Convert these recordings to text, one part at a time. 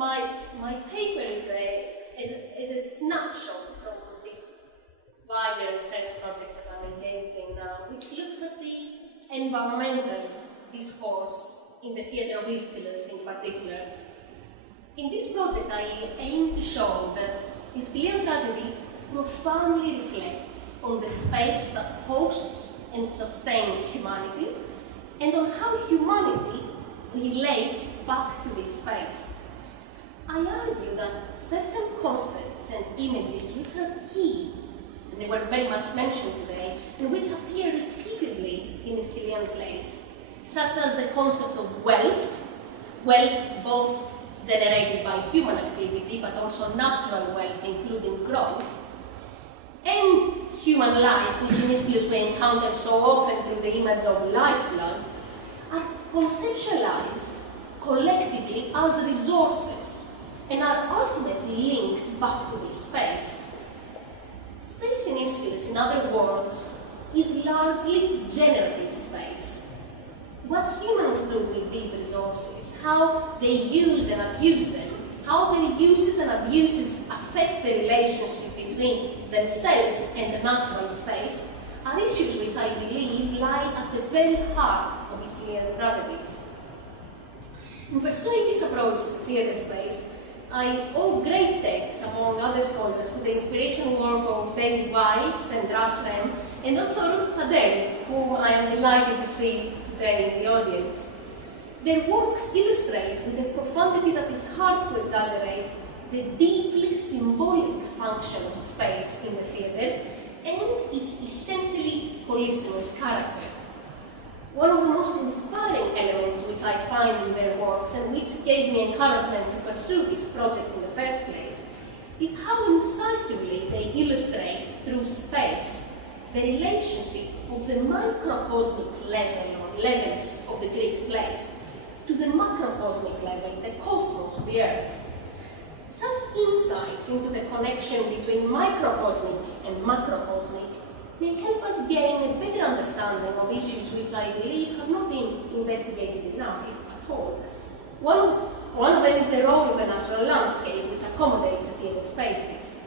My paper is a snapshot from this wider research project that I'm engaged in now, which looks at the environmental discourse in the theatre of Aeschylus in particular. In this project, I aim to show that Aeschylean tragedy profoundly reflects on the space that hosts and sustains humanity, and on how humanity relates back to this space. I argue that certain concepts and images which are key, and they were very much mentioned today, and which appear repeatedly in Aeschylean plays, such as the concept of wealth both generated by human activity, but also natural wealth, including growth, and human life, which in Aeschylus we encounter so often through the image of lifeblood, are conceptualized collectively as resources and are ultimately linked back to this space. Space in Aeschylus, in other words, is largely generative space. What humans do with these resources, how they use and abuse them, how their uses and abuses affect the relationship between themselves and the natural space, are issues which I believe lie at the very heart of Aeschylean tragedies. In pursuing this approach to theatre space, I owe great depth, among other scholars, to the inspirational work of David Wiles and Rush Rem, and also Ruth Hadel, whom I am delighted to see today in the audience. Their works illustrate with a profundity that is hard to exaggerate the deeply symbolic function of space in the theatre and its essentially polysemous character. One of the most inspiring elements which I find in their works, and which gave me encouragement to pursue this project in the first place, is how incisively they illustrate through space the relationship of the microcosmic level or levels of the Greek place to the macrocosmic level, the cosmos, the earth. Such insights into the connection between microcosmic and macrocosmic may help us gain a better understanding of issues which I believe have not been investigated enough, if at all. One of them is the role of the natural landscape, which accommodates the theatre spaces.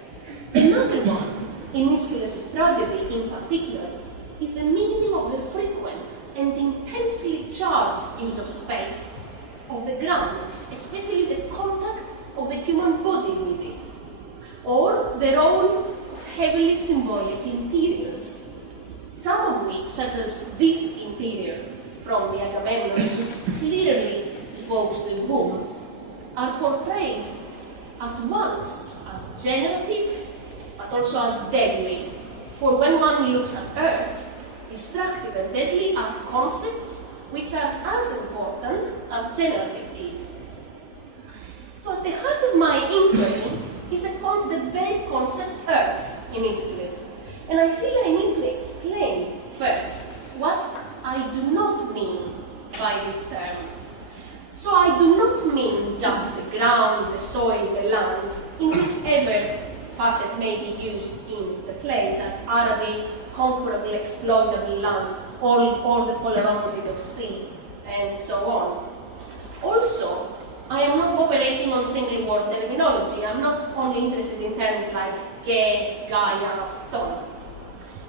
Another one, in Aeschylus' tragedy in particular, is the meaning of the frequent and intensely charged use of space, of the ground, especially the contact of the human body with it, or the role of heavily symbolic interiors, some of which, such as this interior from the Agamemnon, which clearly evokes the womb, are portrayed at once as generative, but also as deadly. For when one looks at Earth, destructive and deadly are concepts which are as important as generative is. So at the heart of my inquiry is the very concept Earth in Aeschylus. And I feel I need to explain first what I do not mean by this term. So I do not mean just the ground, the soil, the land, in whichever facet may be used in the plays as arable, conquerable, exploitable land, or the polar opposite of sea, and so on. Also, I am not operating on single word terminology. I'm not only interested in terms like Ge, Gaia, Ton.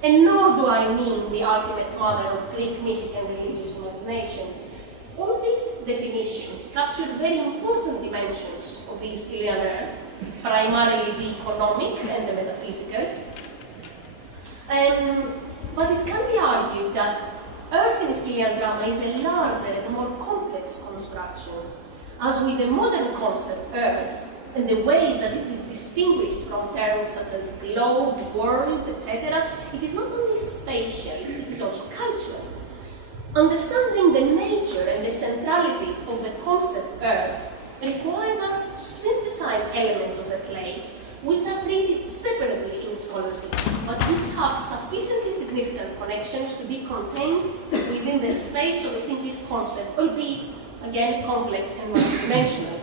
And nor do I mean the ultimate mother of Greek mythic and religious imagination. All these definitions capture very important dimensions of the Aeschylean earth, primarily the economic and the metaphysical. But it can be argued that earth in Aeschylean drama is a larger and more complex construction. As with the modern concept earth, and the ways that it is distinguished from terms such as globe, world, etc., it is not only spatial, it is also cultural. Understanding the nature and the centrality of the concept earth requires us to synthesize elements of the plays which are treated separately in scholarship, but which have sufficiently significant connections to be contained within the space of a single concept, albeit, again, complex and multidimensional.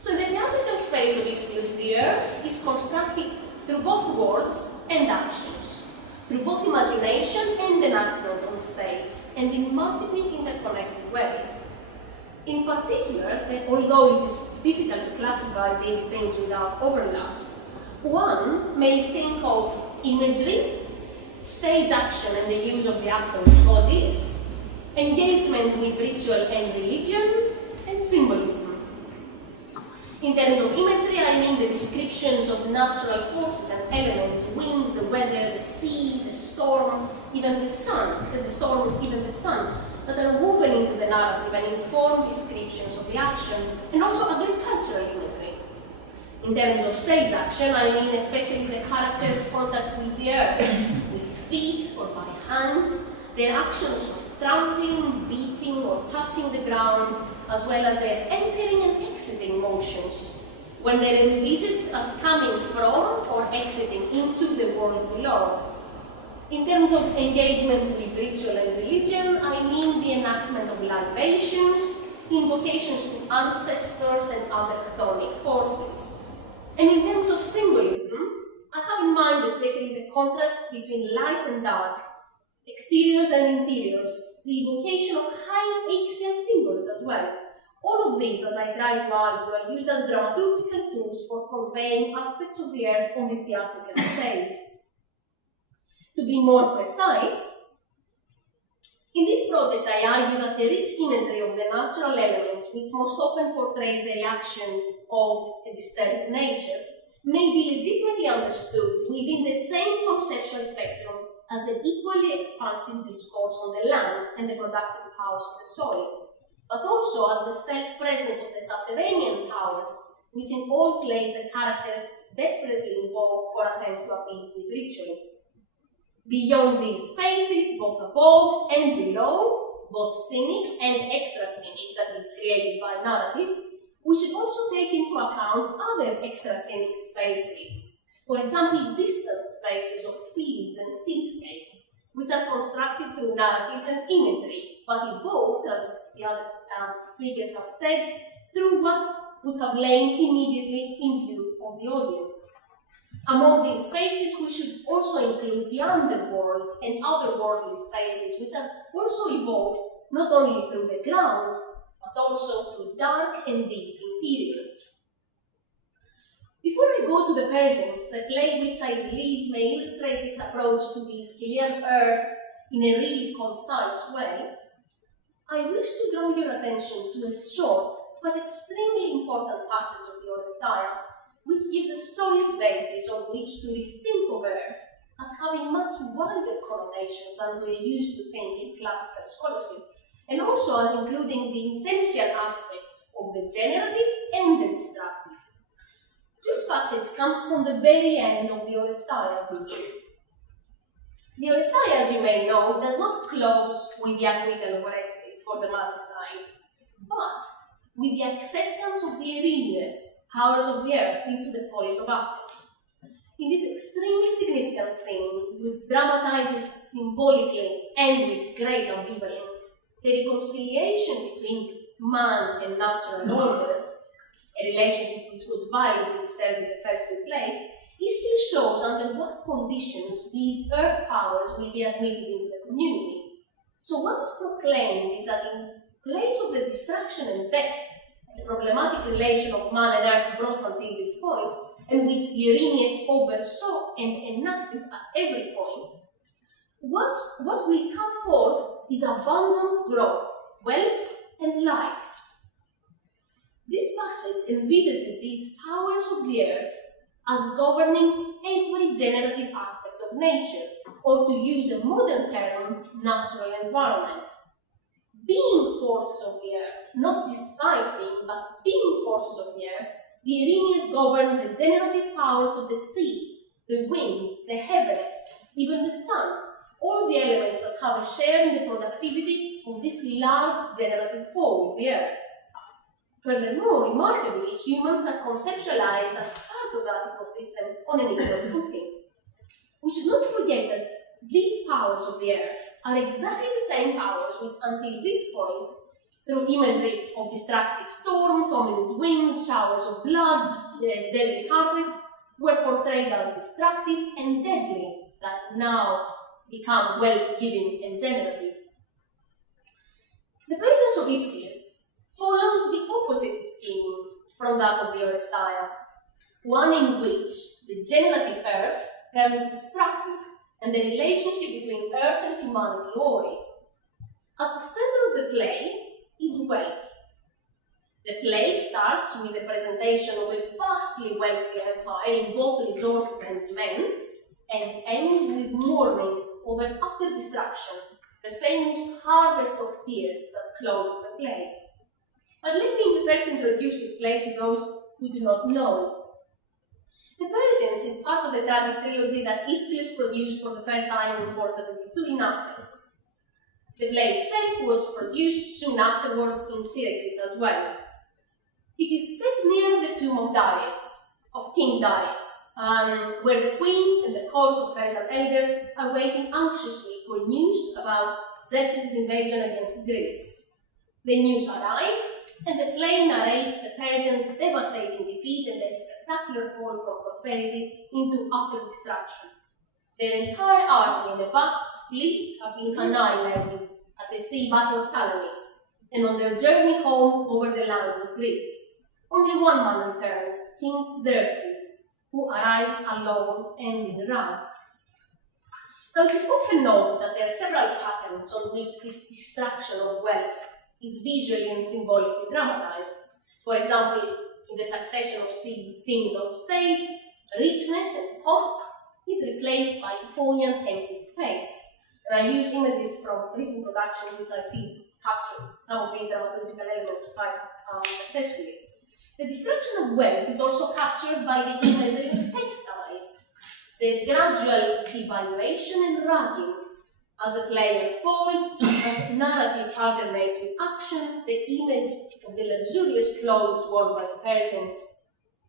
So in the theatrical space of Aeschylus, the earth is constructed through both words and actions, through both imagination and enactment on stage, and in multiple interconnected ways. In particular, although it is difficult to classify these things without overlaps, one may think of imagery, stage action and the use of the act of bodies, engagement with ritual and religion, and symbolism. In terms of imagery, I mean the descriptions of natural forces and elements, winds, the weather, the sea, the storm, even the sun, that are woven into the narrative and inform descriptions of the action, and also agricultural imagery. In terms of stage action, I mean especially the characters' contact with the earth, with feet or by hands, their actions of trampling, beating or touching the ground, as well as their entering and exiting motions, when they're envisaged as coming from or exiting into the world below. In terms of engagement with ritual and religion, I mean the enactment of libations, invocations to ancestors and other chthonic forces. And in terms of symbolism, I have in mind especially the contrasts between light and dark, exteriors and interiors, the evocation of high axial symbols as well. All of these, as I try to argue, are used as dramaturgical tools for conveying aspects of the earth on the theatrical stage. To be more precise, in this project I argue that the rich imagery of the natural elements, which most often portrays the reaction of a disturbed nature, may be legitimately understood within the same conceptual spectrum as the equally expansive discourse on the land and the productive powers of the soil, but also as the felt presence of the subterranean powers, which in all plays the characters desperately invoke or attempt to appease with ritual. Beyond these spaces, both above and below, both scenic and extra-scenic, that is created by narrative, we should also take into account other extra-scenic spaces. For example, distant spaces of fields and seascapes, which are constructed through narratives and imagery, but evoked, as the other speakers have said, through what would have lain immediately in view of the audience. Among these spaces, we should also include the underworld and otherworldly spaces, which are also evoked not only through the ground, but also through dark and deep interiors. Before I go to the Persians, a play which I believe may illustrate this approach to the Aeschylean earth in a really concise way, I wish to draw your attention to a short but extremely important passage of the Oresteia, which gives a solid basis on which to rethink of earth as having much wider connotations than we're used to think in classical scholarship, and also as including the essential aspects of the generative and the destructive. This passage comes from the very end of the Oresteia. The Oresteia, as you may know, does not close with the acquittal of Orestes for the matricide, but with the acceptance of the Erinyes, powers of the earth, into the polis of Athens. In this extremely significant scene, which dramatizes symbolically and with great ambivalence the reconciliation between man and natural order, a relationship which was violently disturbed in the first two plays, it still shows under what conditions these earth powers will be admitted into the community. So what is proclaimed is that in place of the destruction and death, the problematic relation of man and earth brought until this point, and which the Erinyes oversaw and enacted at every point, what will come forth is abundant growth, wealth, and life. This passage envisages these powers of the earth as governing every generative aspect of nature, or to use a modern term, natural environment. Being forces of the earth, not despite being, but being forces of the earth, the Erinyes govern the generative powers of the sea, the wind, the heavens, even the sun, all the elements that have a share in the productivity of this large generative whole, the earth. Furthermore, remarkably, humans are conceptualized as part of that ecosystem on an equal footing. We should not forget that these powers of the earth are exactly the same powers which, until this point, through imagery of destructive storms, ominous winds, showers of blood, deadly harvests, were portrayed as destructive and deadly, that now become wealth-giving and generative. The presence of Aeschylus, following follows the opposite scheme from that of the Aristotle, one in which the generative earth becomes destructive and the relationship between earth and humanity hoary. At the center of the play is wealth. The play starts with the presentation of a vastly wealthy empire in both resources and men, and ends with mourning over utter destruction, the famous harvest of tears that closes the play. But let me first introduce this play to those who do not know. The Persians is part of the tragic trilogy that Aeschylus produced for the first time in 472 in Athens. The play itself was produced soon afterwards in Syracuse as well. It is set near the tomb of King Darius, where the queen and the chorus of Persian elders are waiting anxiously for news about Xerxes' invasion against Greece. The news arrive, and the play narrates the Persians' devastating defeat and their spectacular fall from prosperity into utter destruction. Their entire army and a vast fleet have been annihilated at the sea battle of Salamis, and on their journey home over the lands of Greece. Only one man returns, King Xerxes, who arrives alone and in rags. Now, it is often noted that there are several patterns on which this destruction of wealth is visually and symbolically dramatized. For example, in the succession of scenes on stage, richness and pomp is replaced by poignant empty space. And I use images from recent productions which I feel capture some of these dramaturgical elements quite successfully. The destruction of wealth is also captured by the imagery of textiles, their gradual devaluation and ragging. As the play unfolds, as narrative alternates with action, the image of the luxurious clothes worn by the Persians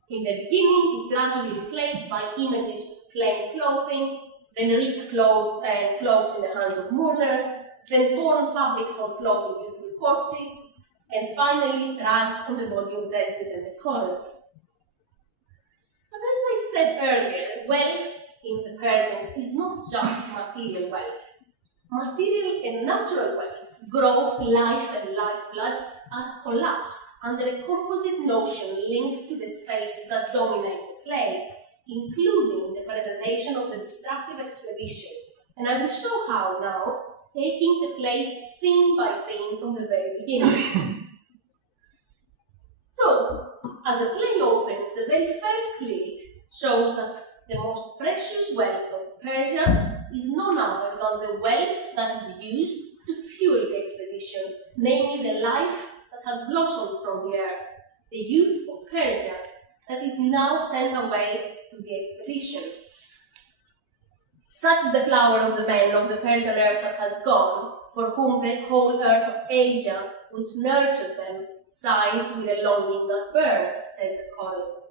in the beginning is gradually replaced by images of plain clothing, then ripped clothes in the hands of mourners, then torn fabrics on floating youthful corpses, and finally rags on the body of Xerxes and the chorus. But as I said earlier, wealth in the Persians is not just material wealth. Material and natural wealth, growth, life, and lifeblood are collapsed under a composite notion linked to the spaces that dominate the play, including the presentation of the destructive expedition. And I will show how now, taking the play scene by scene from the very beginning. So, as the play opens, the very first lyric shows that the most precious wealth of Persia is none other than the wealth that is used to fuel the expedition, namely the life that has blossomed from the earth, the youth of Persia that is now sent away to the expedition. Such is the flower of the men of the Persian earth that has gone, for whom the whole earth of Asia, which nurtured them, sighs with a longing that burns, says the chorus.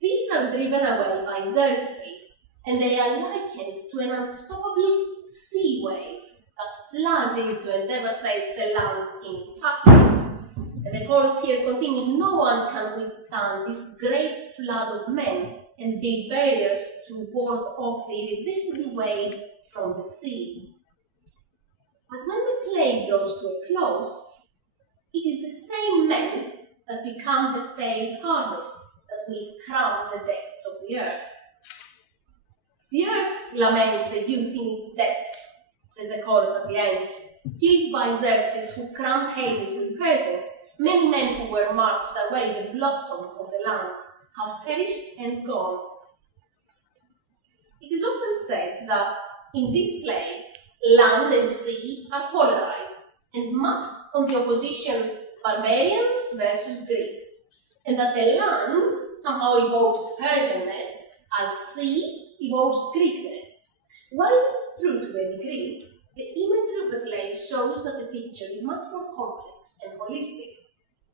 These are driven away by Xerxes, and they are likened to an unstoppable sea wave that floods into and devastates the lands in its passage. And the chorus here continues, no one can withstand this great flood of men and build barriers to ward off the irresistible wave from the sea. But when the play draws to a close, it is the same men that become the failed harvest that will crown the depths of the earth. The earth laments the youth in its depths, says the chorus at the end. Killed by Xerxes, who crowned Hades with Persians, many men who were marched away the blossom of the land have perished and gone. It is often said that in this play, land and sea are polarized and mapped on the opposition barbarians versus Greeks, and that the land somehow evokes Persianness as sea evokes Greekness. While this is true to a degree, the imagery of the play shows that the picture is much more complex and holistic.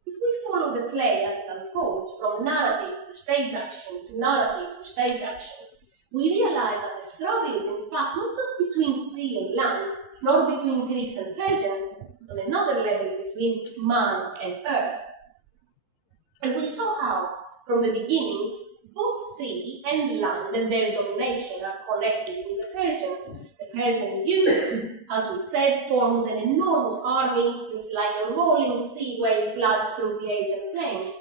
If we follow the play as it unfolds from narrative to stage action to narrative to stage action, we realize that the struggle is in fact not just between sea and land, nor between Greeks and Persians, but on another level between man and earth. And we saw how, from the beginning, both sea and land and their domination are connected with the Persians. The Persian youth, as we said, forms an enormous army it's like a rolling sea wave floods through the Asian plains.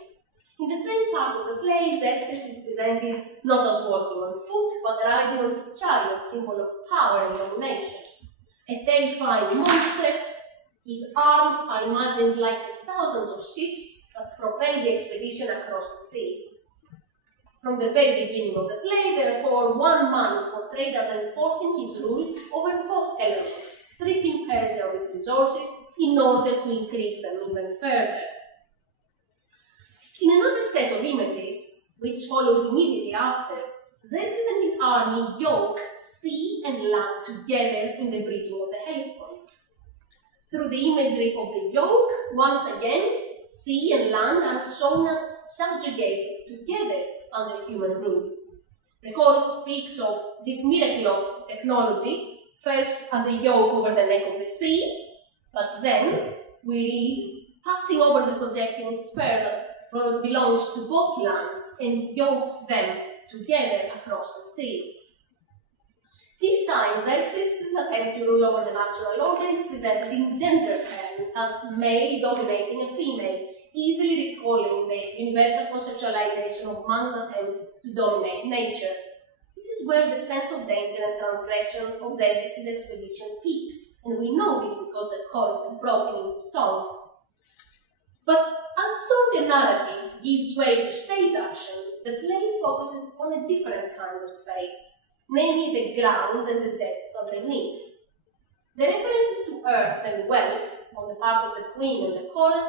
In the same part of the play, Xerxes is presented not as walking on foot, but riding on his chariot, symbol of power and domination. A terrifying monster, his arms are imagined like the thousands of ships that propel the expedition across the seas. From the very beginning of the play, therefore, one man is portrayed as enforcing his rule over both elements, stripping Persia of its resources in order to increase them even further. In another set of images, which follows immediately after, Xerxes and his army yoke sea and land together in the bridging of the Hellespont. Through the imagery of the yoke, once again, sea and land are shown as subjugated together under human rule. The chorus speaks of this miracle of technology, first as a yoke over the neck of the sea, but then we read, passing over the projecting spur that belongs to both lands and yokes them together across the sea. This time, Xerxes' attempt to rule over the natural order is presented in gender terms as male dominating a female, easily recalling the universal conceptualization of man's attempt to dominate nature. This is where the sense of danger and transgression of Xerxes' expedition peaks, and we know this because the chorus is broken into song. But as song and narrative gives way to stage action, the play focuses on a different kind of space, namely the ground and the depths underneath. The references to earth and wealth on the part of the queen and the chorus,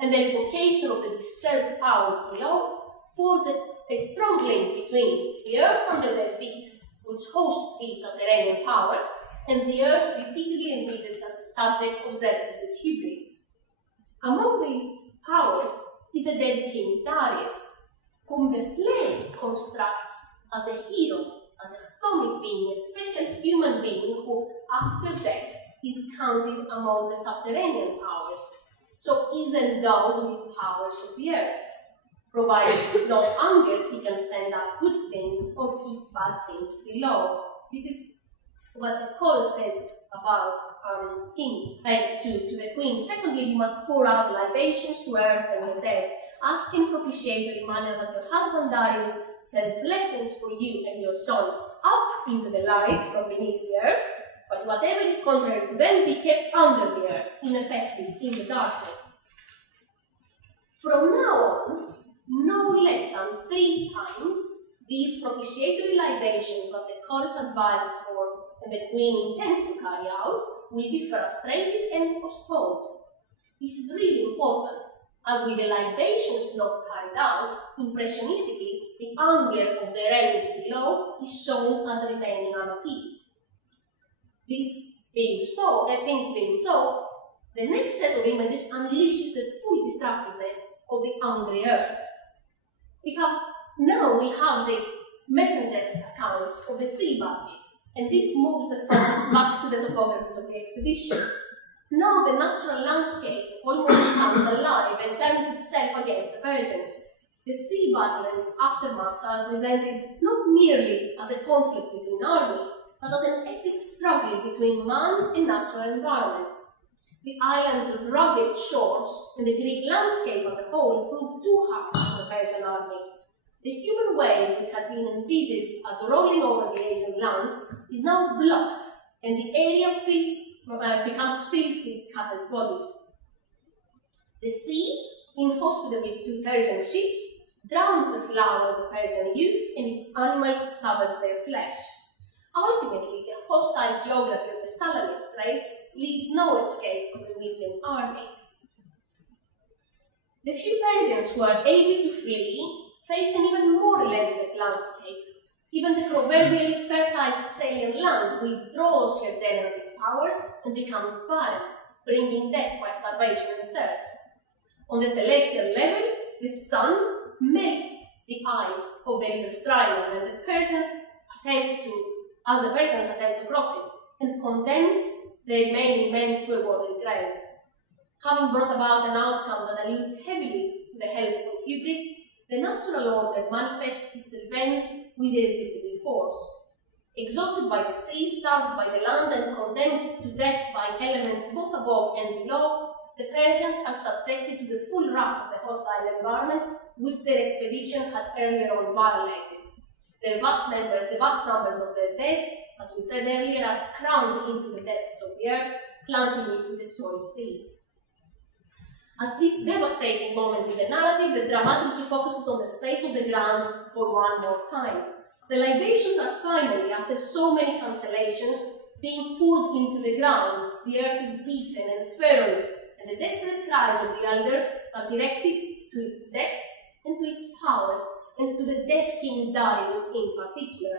and the evocation of the disturbed powers below, forge a strong link between the earth under their feet, which hosts these subterranean powers, and the earth repeatedly envisaged as the subject of Xerxes' hubris. Among these powers is the dead king Darius, whom the play constructs as a hero, as a chthonic being, a special human being who, after death, is counted among the subterranean powers, so is endowed with powers of the earth. Provided he is not angered, he can send up good things or keep bad things below. This is what the chorus says about him, to the queen. Secondly, you must pour out libations to earth and the dead, asking propitiatory manner that your husband Darius send blessings for you and your son up into the light from beneath the earth, but whatever is contrary to them be kept under the earth, ineffective in the darkness. From now on, no less than 3 times, these propitiatory libations that the chorus advises for and the queen intends to carry out will be frustrated and postponed. This is really important, as with the libations not carried out, impressionistically, the anger of the enemies below is shown as remaining unappeased. Things being so, the next set of images unleashes the full destructiveness of the angry earth. Now we have the messenger's account of the sea battle, and this moves the focus back to the topographers of the expedition. Now the natural landscape almost comes alive and turns itself against the Persians. The sea battle and its aftermath are presented not merely as a conflict between armies, but as an epic struggle between man and natural environment. The island's rugged shores and the Greek landscape as a whole proved too harsh for the Persian army. The human wave, which had been envisaged as rolling over the Asian lands, is now blocked, and the area becomes filled with scattered bodies. The sea, inhospitable to Persian ships, drowns the flower of the Persian youth, and its animals savage their flesh. Ultimately, the hostile geography of the Salamis Straits leaves no escape for the weakened army. The few Persians who are able to flee face an even more relentless landscape. Even the proverbially fertile Thessalian land withdraws her generative powers and becomes barren, bringing death by starvation and thirst. On the celestial level, the sun melts the ice of the river Strymon, and the Persians attempt to cross it and condense the remaining men to a watery grave. Having brought about an outcome that alludes heavily to the Hellespont hubris, the natural order manifests its revenge with irresistible force. Exhausted by the sea, starved by the land, and condemned to death by elements both above and below, the Persians are subjected to the full wrath of the hostile environment which their expedition had earlier on violated. The vast numbers of their dead, as we said earlier, are crowned into the depths of the earth, plunging into the soil sea. At this devastating moment in the narrative, the dramaturgy focuses on the space of the ground for one more time. The libations are finally, after so many cancellations, being poured into the ground. The earth is beaten and furrowed, and the desperate cries of the elders are directed to its depths and to its powers, and to the dead King Darius in particular.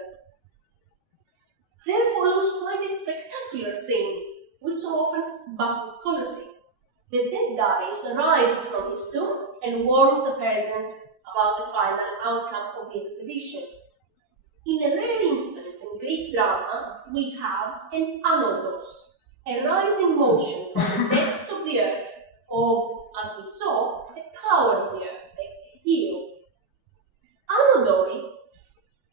There follows quite a spectacular scene, which so often baffles scholarship. The dead Darius arises from his tomb and warns the Persians about the final outcome of the expedition. In a rare instance in Greek drama, we have an anodos, a rising motion from the depths of the earth of, as we saw, a power of the earth, a hero. Anodoi,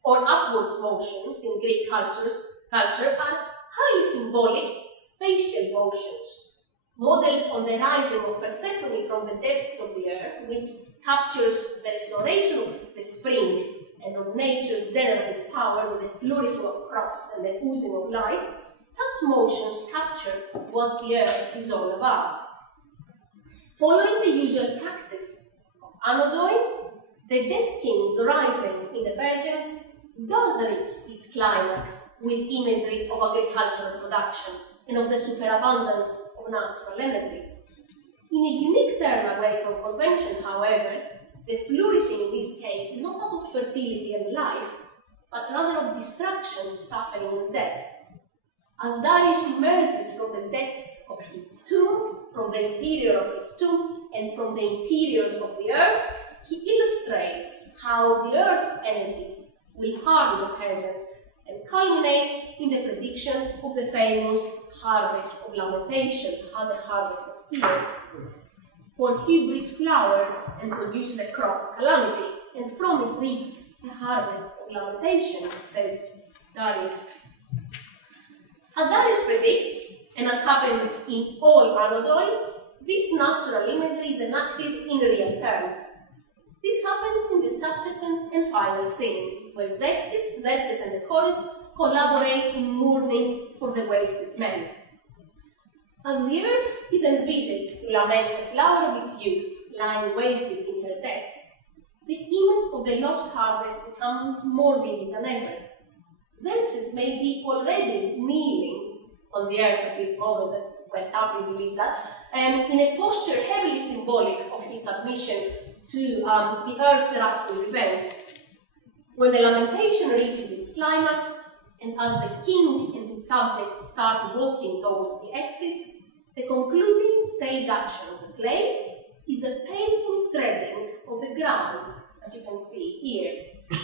or upwards motions in Greek culture, are highly symbolic spatial motions, modeled on the rising of Persephone from the depths of the earth, which captures the restoration of the spring and of nature's generative power with the flourishing of crops and the oozing of life. Such motions capture what the earth is all about. Following the usual practice of anodoi, the dead king's rising in the Persians does reach its climax with imagery of agricultural production and of the superabundance of natural energies. In a unique turn away from convention, however, the flourishing in this case is not that of fertility and life, but rather of destruction, suffering, and death. As Darius emerges from the depths of his tomb, from the interior of his tomb, and from the interiors of the earth, he illustrates how the earth's energies will harm the Persians, and culminates in the prediction of the famous harvest of lamentation, the harvest of tears. For hubris flowers and produces a crop of calamity, and from it reaps a harvest of lamentation, says Darius. As Darius predicts, and as happens in all anodoi, this natural imagery is enacted in real terms. This happens in the subsequent and final scene, where Xerxes and the chorus collaborate in mourning for the wasted men. As the earth is envisaged to lament the flower of its youth, lying wasted in her depths, the image of the lost harvest becomes more vivid than ever. Xerxes may be already kneeling on the earth at this moment, as Tappy believes that, in a posture heavily symbolic of his submission to the earth's wrathful revenge. When the lamentation reaches its climax, and as the king and his subjects start walking towards the exit, the concluding stage action of the play is the painful treading of the ground, as you can see here.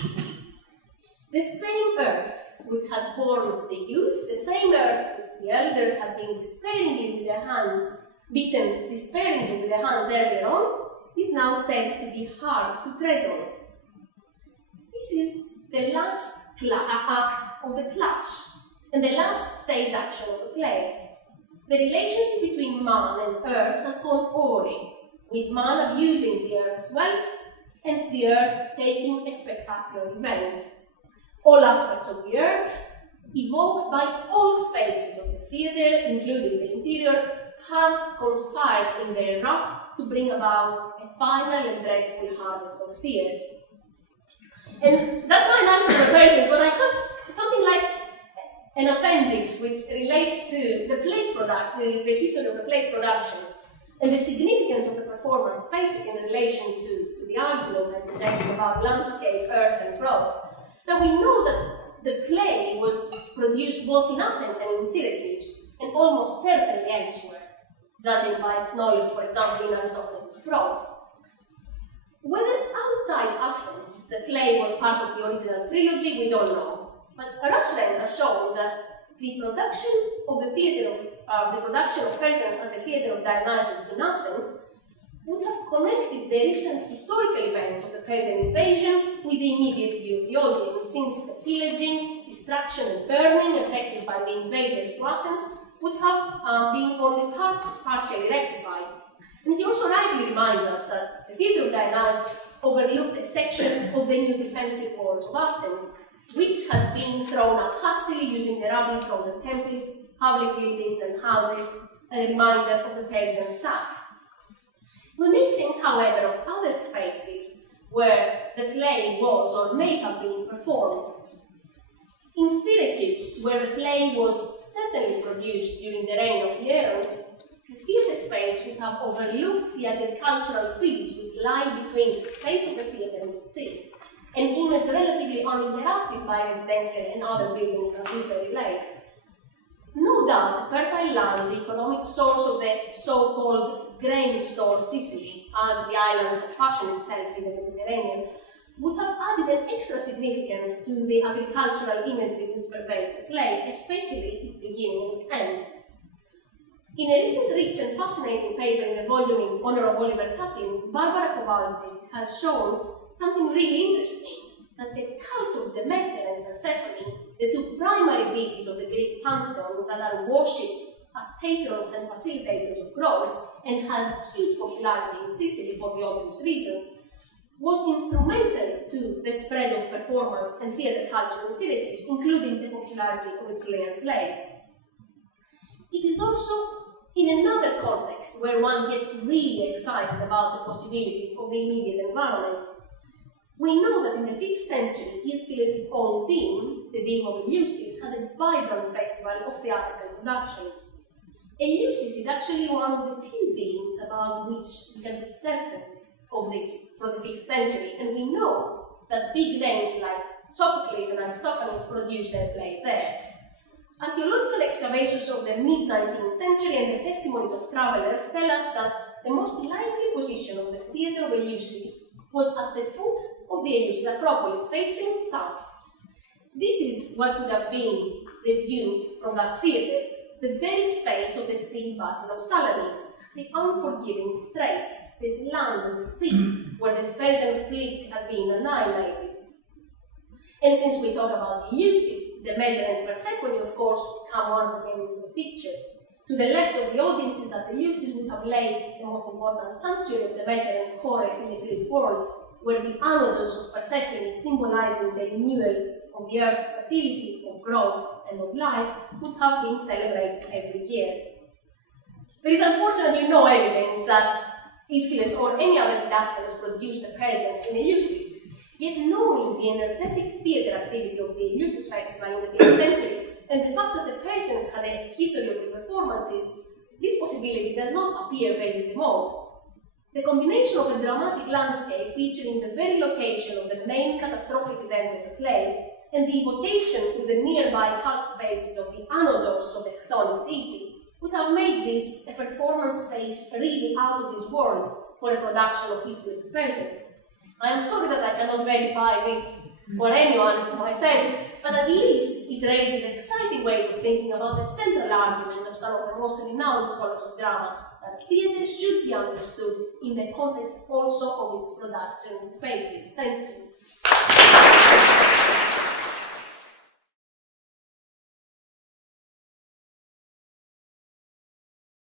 The same earth which had borne the youth, the same earth which the elders had been beaten despairingly with their hands earlier on, is now said to be hard to tread on. This is the last act of the clash, and the last stage action of the play. The relationship between man and earth has gone awry, with man abusing the earth's wealth, and the earth taking a spectacular revenge. All aspects of the earth, evoked by all spaces of the theatre, including the interior, have conspired in their wrath to bring about a final and dreadful harvest of tears. And that's my answer to the Persians, but I have something like an appendix which relates to the history of the play's production, and the significance of the performance spaces in relation to the argument representing about landscape, earth, and growth. Now we know that the play was produced both in Athens and in Syracuse, and almost certainly elsewhere, judging by its knowledge, for example, in Aristophanes' prose. Whether outside Athens the play was part of the original trilogy, we don't know. But Rushland has shown that the production of Persians at the theatre of Dionysus in Athens would have connected the recent historical events of the Persian invasion with the immediate view of the audience, since the pillaging, destruction, and burning effected by the invaders to Athens would have been only partially rectified And he also rightly reminds us that the theatre of Dionysus overlooked a section of the new defensive walls of Athens, which had been thrown up hastily using the rubble from the temples, public buildings and houses, a reminder of the Persian sack. We may think, however, of other spaces where the play was or may have been performed. In Syracuse, where the play was certainly produced during the reign of Hieron, the theatre space would have overlooked the agricultural fields which lie between the space of the theatre and the sea, an image relatively uninterrupted by residential and other buildings and literary life. No doubt, the fertile land, the economic source of the so-called grain store Sicily, as the island had fashioned itself in the Mediterranean, would have added an extra significance to the agricultural imagery which pervades the play, especially its beginning and its end. In a recent rich and fascinating paper in a volume in honor of Oliver Kaplan, Barbara Kowalczyk has shown something really interesting, that the cult of Demeter and Persephone, the two primary deities of the Greek pantheon that are worshipped as patrons and facilitators of growth and had huge popularity in Sicily for the obvious reasons, was instrumental to the spread of performance and theatre culture in Syracuse, including the popularity of Aeschylean plays. It is also in another context where one gets really excited about the possibilities of the immediate environment. We know that in the 5th century, Aeschylus' own deme, the deme of Eleusis, had a vibrant festival of theatrical productions. Eleusis is actually one of the few demes about which we can be certain of this from the 5th century, and we know that big names like Sophocles and Aristophanes produced their plays there. Archaeological excavations of the mid-19th century and the testimonies of travelers tell us that the most likely position of the theatre of Eleusis was at the foot of the Eleusis Acropolis, facing south. This is what would have been the view from that theatre, the very space of the sea battle of Salamis, the unforgiving straits, the land and the sea, where the Persian fleet had been annihilated. And since we talk about Eleusis, Demeter and Persephone, of course, come once again into the picture. To the left of the audiences at Eleusis would have laid the most important sanctuary of Demeter and Kore in the Greek world, where the Anodos of Persephone, symbolizing the renewal of the earth's fertility, of growth and of life, would have been celebrated every year. There is unfortunately no evidence that Aeschylus or any other Didaskalos produced the Persians in Eleusis. Yet knowing the energetic theatre activity of the Eleusis festival in the 5th century, and the fact that the Persians had a history of the performances, this possibility does not appear very remote. The combination of a dramatic landscape featuring the very location of the main catastrophic event of the play, and the evocation to the nearby cult spaces of the Anodos of the chthonic deity, would have made this a performance space really out of this world for a production of Aeschylus' Persians. I am sorry that I cannot verify this for anyone myself, but at least it raises exciting ways of thinking about the central argument of some of the most renowned scholars of drama, that theatre should be understood in the context also of its production spaces. Thank you.